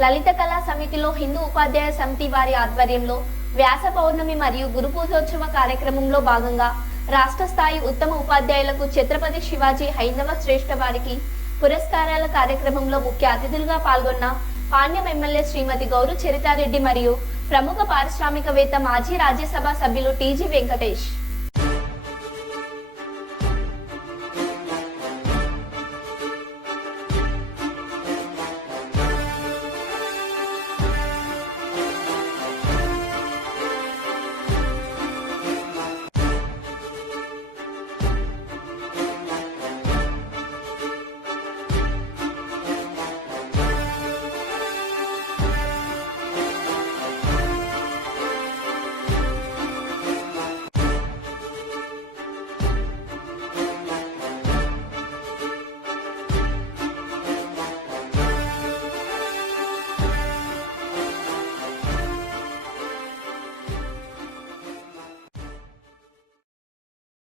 లలిత కళా సమితిలో హిందూ ఉపాధ్యాయ సమితి వారి ఆధ్వర్యంలో వ్యాస పౌర్ణమి మరియు గురు పూజోత్సవ కార్యక్రమంలో భాగంగా రాష్ట్ర స్థాయి ఉత్తమ ఉపాధ్యాయులకు ఛత్రపతి శివాజీ హైందవ శ్రేష్ఠ వారికి పురస్కారాల కార్యక్రమంలో ముఖ్య అతిథులుగా పాల్గొన్న పాణ్యం ఎమ్మెల్యే శ్రీమతి గౌరు చరితారెడ్డి మరియు ప్రముఖ పారిశ్రామికవేత్త మాజీ రాజ్యసభ సభ్యులు టీజీ వెంకటేష్.